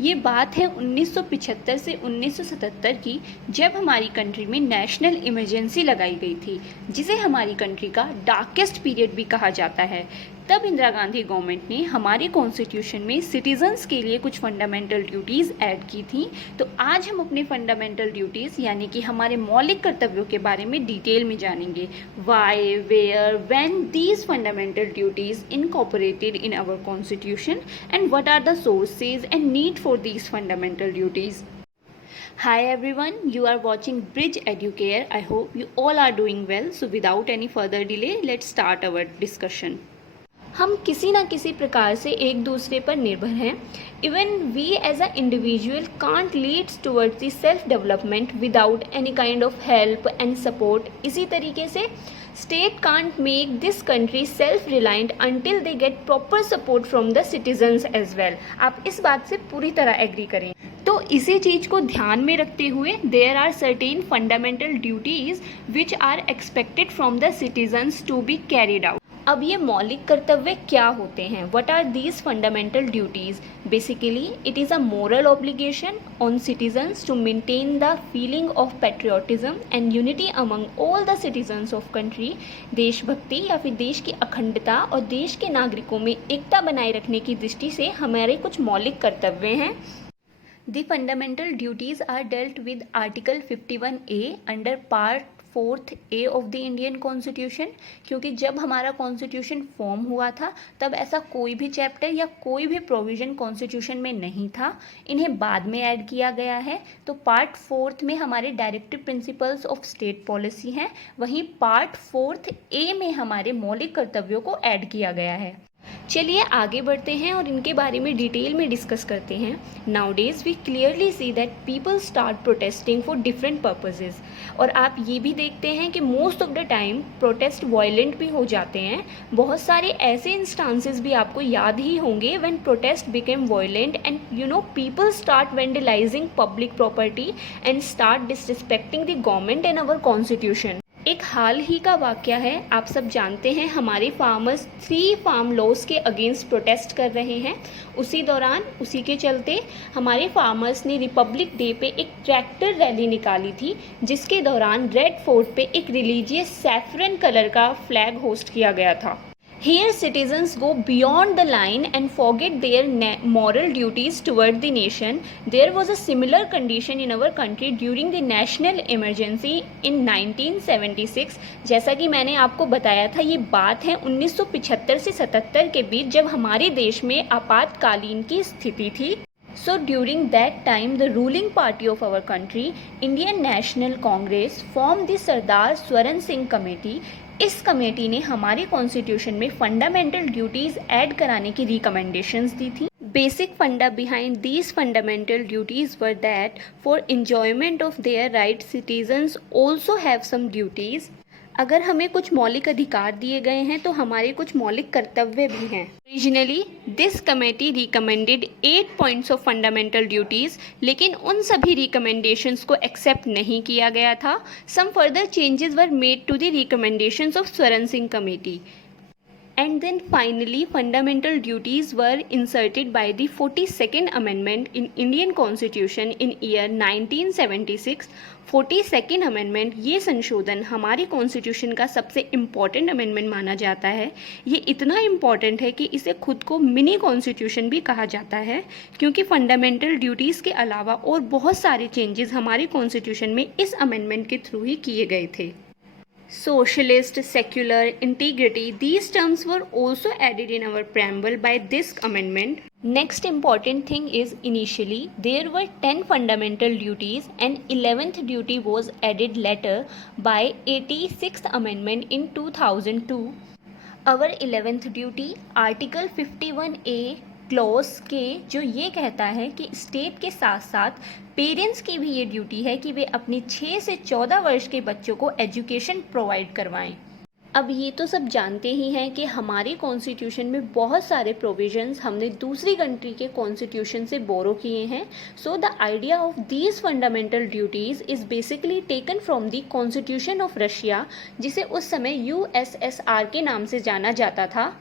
ये बात है 1975 से 1977 की, जब हमारी कंट्री में नेशनल इमरजेंसी लगाई गई थी, जिसे हमारी कंट्री का डार्केस्ट पीरियड भी कहा जाता है। तब इंदिरा गांधी गवर्नमेंट ने हमारे कॉन्स्टिट्यूशन में सिटीजन्स के लिए कुछ फंडामेंटल ड्यूटीज़ ऐड की थी। तो आज हम अपने फंडामेंटल ड्यूटीज़ यानी कि हमारे मौलिक कर्तव्यों के बारे में डिटेल में जानेंगे। Why, where, when these fundamental duties incorporated in our constitution and what are the sources and need for these fundamental duties. Hi everyone, you are watching Bridge Educare. I hope you all are doing well. So without any further delay, let's start our discussion. हम किसी ना किसी प्रकार से एक दूसरे पर निर्भर हैं. Even we as a individual can't leads towards the self development without any kind of help and support. इसी तरीके से state can't make this country self reliant until they get proper support from the citizens as well. आप इस बात से पूरी तरह agree करें. तो इसी चीज़ को ध्यान में रखते हुए there are certain fundamental duties which are expected from the citizens to be carried out. अब ये मौलिक कर्तव्य क्या होते हैं? What are these fundamental duties? Basically it is a moral obligation on citizens to maintain the feeling of patriotism and unity among all the citizens of country. देशभक्ति या फिर देश की अखंडता और देश के नागरिकों में एकता बनाए रखने की दृष्टि से हमारे कुछ मौलिक कर्तव्य हैं. The fundamental duties are dealt with Article 51A under Part 4th A of the Indian Constitution. क्योंकि जब हमारा कॉन्स्टिट्यूशन फॉर्म हुआ था तब ऐसा कोई भी चैप्टर या कोई भी प्रोविज़न कॉन्स्टिट्यूशन में नहीं था. इन्हें बाद में ऐड किया गया है. तो पार्ट 4th में हमारे directive principles of state policy हैं. वहीं पार्ट 4th A में हमारे मौलिक कर्तव्यों को ऐड किया गया है. चलिए आगे बढ़ते हैं और इनके बारे में डिटेल में डिस्कस करते हैं. Nowadays we clearly see that people start protesting for different purposes. और आप ये भी देखते हैं कि most of the time protest violent भी हो जाते हैं. बहुत सारे ऐसे इंस्टांसेस भी आपको याद ही होंगे when protest became violent and people start vandalising public property and start disrespecting the government and our constitution. एक हाल ही का वाक़या है. आप सब जानते हैं हमारे फार्मर्स 3 फार्म लॉज के अगेंस्ट प्रोटेस्ट कर रहे हैं. उसी के चलते हमारे फार्मर्स ने रिपब्लिक डे पे एक ट्रैक्टर रैली निकाली थी, जिसके दौरान रेड फोर्ट पे एक रिलीजियस सैफरन कलर का फ्लैग होस्ट किया गया था. Here citizens go beyond the line and forget their moral duties toward the nation. There was a similar condition in our country during the national emergency in 1976. जैसा कि मैंने आपको बताया था, ये बात है 1975 से 77 के बीच, जब हमारे देश में आपातकालीन की स्थिति थी. So during that time, the ruling party of our country, Indian National Congress, formed the Sardar Swaran Singh committee. इस कमेटी ने हमारे कॉन्स्टिट्यूशन में फंडामेंटल ड्यूटीज़ ऐड कराने की रिकमेंडेशंस दी थी. Basic funda behind these fundamental duties were that for enjoyment of their rights citizens also have some duties. अगर हमें कुछ मौलिक अधिकार दिए गए हैं तो हमारे कुछ मौलिक कर्तव्य भी हैं. Originally this committee recommended 8 points of fundamental duties, लेकिन उन सभी रिकमेंडेशंस को एक्सेप्ट नहीं किया गया था. Some further changes were made to the recommendations of Swaran Singh committee. And then finally fundamental duties were inserted by the 42nd amendment in Indian Constitution in year 1976. 42nd amendment, ये संशोधन हमारे कॉन्स्टिट्यूशन का सबसे इम्पॉर्टेंट अमेंडमेंट माना जाता है. ये इतना इम्पॉर्टेंट है कि इसे खुद को मिनी कॉन्स्टिट्यूशन भी कहा जाता है, क्योंकि फंडामेंटल ड्यूटीज़ के अलावा और बहुत सारे चेंजेस हमारे कॉन्स्टिट्यूशन में इस अमेंडमेंट के थ्रू ही किए गए थे. Socialist, secular, integrity, these terms were also added in our preamble by this amendment. Next important thing is initially there were 10 fundamental duties and 11th duty was added later by 86th amendment in 2002. Our 11th duty, Article 51A clause के, जो ये कहता है कि state के साथ साथ parents की भी ये ड्यूटी है कि वे अपने 6 से 14 वर्ष के बच्चों को एजुकेशन प्रोवाइड करवाएं. अब ये तो सब जानते ही हैं कि हमारे कॉन्स्टिट्यूशन में बहुत सारे प्रोविजंस हमने दूसरी कंट्री के कॉन्स्टिट्यूशन से बोरो किए हैं. So the idea of these fundamental duties is basically taken from the constitution of Russia, जिसे उस समय USSR के नाम से जाना जाता था.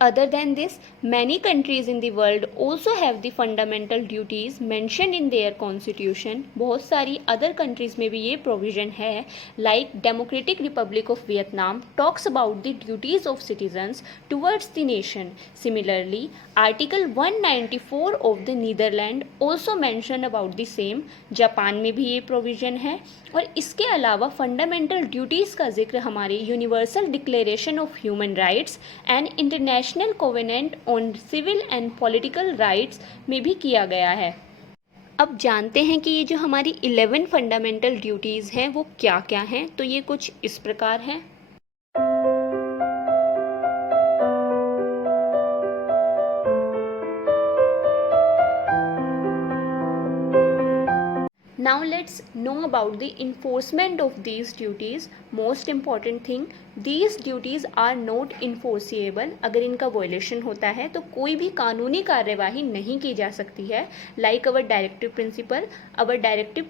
Other than this, many countries in the world also have the fundamental duties mentioned in their constitution. बहुत सारी other countries में भी ये provision है, like Democratic Republic of Vietnam talks about the duties of citizens towards the nation. Similarly, Article 194 of the Netherlands also mention about the same. Japan में भी ये provision है और इसके अलावा फंडामेंटल ड्यूटीज़ का जिक्र हमारे Universal Declaration of Human Rights and International Covenant on Civil and Political Rights में भी किया गया है। अब जानते हैं कि ये जो हमारी 11 फंडामेंटल ड्यूटीज़ हैं वो क्या क्या हैं। तो ये कुछ इस प्रकार हैं। Now let's know about the enforcement of these duties. Most important thing, these duties are not enforceable. अगर इनका violation होता है तो कोई भी कानूनी कार्यवाही नहीं की जा सकती है. Like our directive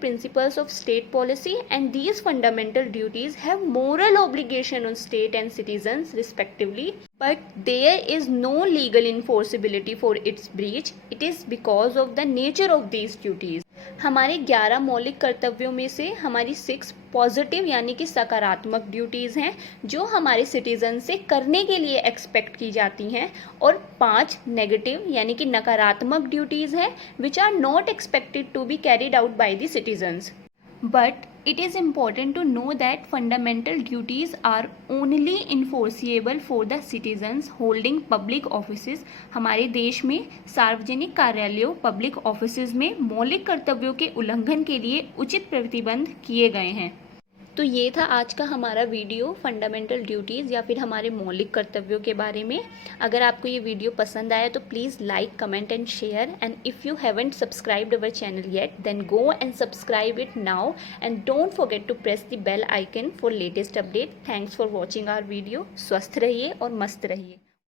principles of state policy, and these fundamental duties have moral obligation on state and citizens respectively. But there is no legal enforceability for its breach. It is because of the nature of these duties. हमारे 11 मौलिक कर्तव्यों में से हमारी 6 positive यानी कि सकारात्मक duties हैं जो हमारे सिटीजन से करने के लिए एक्सपेक्ट की जाती हैं, और 5 नेगेटिव यानी कि नकारात्मक ड्यूटीज़ हैं which are not expected to be carried out by the citizens. But it is important to know that fundamental duties are only enforceable for the citizens holding public offices. हमारे देश में सार्वजनिक कार्यालयों public offices में मौलिक कर्तव्यों के उल्लंघन के लिए उचित प्रतिबंध किए गए हैं. तो ये था आज का हमारा वीडियो फंडामेंटल ड्यूटीज़ या फिर हमारे मौलिक कर्तव्यों के बारे में. अगर आपको ये वीडियो पसंद आया तो please like comment and share, and if you haven't subscribed our channel yet then go and subscribe it now, and don't forget to press the bell icon for latest update. Thanks for watching our video. स्वस्थ रहिए और मस्त रहिए.